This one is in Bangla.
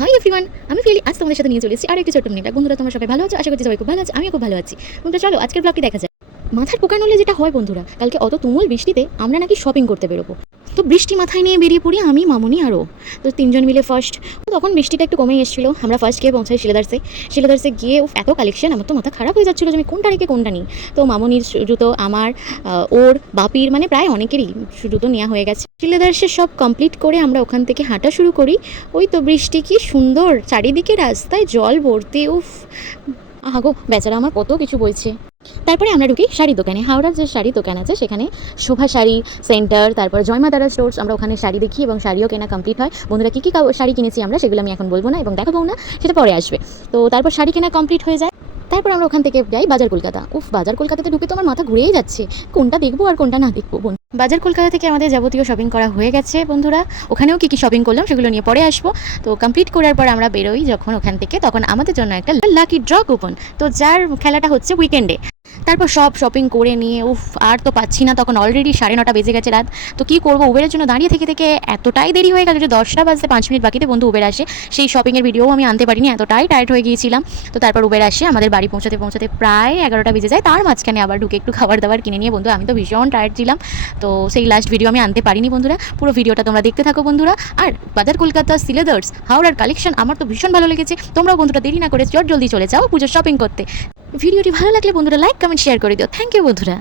হাই এভরিওয়ান, আমি ফিলি আজ তোমাদের সাথে নিয়ে চলে এসেছি আর একটি ছোট্ট মিনিট। বন্ধুরা তোমরা সবাই ভালো আছো? আশা করছি সবাই খুব ভালো আছে, আমিও খুব ভালো আছি। বন্ধুরা চলো আজকের ব্লগটি দেখা যায়। মাথার পোকা নলে যেটা হয় বন্ধুরা, কালকে অত তুমুল বৃষ্টিতে আমরা নাকি শপিং করতে বেরোবো। তো বৃষ্টি মাথায় নিয়ে বেরিয়ে পড়ি আমি, মামুনি আরও। তো তিনজন মিলে ফার্স্ট, তখন বৃষ্টিটা একটু কমে এসেছিলো, আমরা ফার্স্ট গিয়ে পৌঁছাই শিলেদার্সে গিয়ে এত কালেকশন, আমার তো মাথা খারাপ হয়ে যাচ্ছিলো যে আমি কোনটা রেখে কোনটা নিই। তো মামুনির জুতো, আমার, ওর, বাপির, মানে প্রায় অনেকেরই জুতো নেওয়া হয়ে গেছে। শিলেদার্সে সব কমপ্লিট করে আমরা ওখান থেকে হাঁটা শুরু করি। ওই তো বৃষ্টি কি সুন্দর, চারিদিকে রাস্তায় জল ভর্তি, উফ আহাগো বেচারা আমার কত কিছু বলছে। তারপরে আমরা ঢুকি শাড়ির দোকানে। হাওড়ার যে শাড়ির দোকান আছে সেখানে শোভা শাড়ি সেন্টার, তারপর জয়মাতারা স্টোর্স, আমরা ওখানে শাড়ি দেখি এবং শাড়িও কেনা কমপ্লিট হয়। বন্ধুরা কী কী শাড়ি কিনেছি আমরা সেগুলো আমি এখন বলবো না এবং দেখাবো না, সেটা পরে আসবে। তো তারপর শাড়ি কেনা কমপ্লিট হয়ে যায়। তারপর আমরা ওখান থেকে যাই বাজার কলকাতা। বাজার কলকাতাতে ঢুকে তো আমার মাথা ঘুরেই যাচ্ছে, কোনটা দেখবো আর কোনটা না দেখবো। বাজার কলকাতা থেকে আমাদের যাবতীয় শপিং করা হয়ে গেছে বন্ধুরা। ওখানেও কী কী শপিং করলাম সেগুলো নিয়ে পরে আসবো। তো কমপ্লিট করার পর আমরা বেরোই যখন ওখান থেকে, তখন আমাদের জন্য একটা লাকি ড্র কুপন, তো যার খেলাটা হচ্ছে উইকেন্ডে। তারপর সব শপিং করে নিয়ে আর তো পাচ্ছি না, তখন অলরেডি 9:30 বেজে গেছে রাত। তো কী করবো, উবেরের জন্য দাঁড়িয়ে থেকে থেকে এতটাই দেরি হয়ে গেল যে 10টা বাজতে 5 মিনিট বাকিতে বন্ধু উবের আসে। সেই শপিংয়ের ভিডিও আমি আনতে পারিনি, এতটাই টায়ার্ড হয়ে গিয়েছিলাম। তো তারপর উবের আসে, আমাদের বাড়ি পৌঁছাতে পৌঁছাতে প্রায় 11টা বেজে যায়। তার মাঝখানে আবার ঢুকে একটু খাবার দাবার কিনে নিয়ে বন্ধু আমি তো ভীষণ টায়ার্ড ছিলাম। তো সেই লাস্ট ভিডিও আমি আনতে পারিনি বন্ধুরা, পুরো ভিডিওটা তোমরা দেখতে থাকো বন্ধুরা। আর বাজার কলকাতা, শিলেদার্স, হাওড়ার কালেকশন আমার তো ভীষণ ভালো লেগেছে। তোমরাও বন্ধুরা দেরি না করে জলদি চলে যাও পুজোর শপিং করতে। ভিডিওটি ভালো লাগলে বন্ধুরা লাইক কমেন্ট শেয়ার করে দিও। থ্যাংক ইউ বন্ধুরা।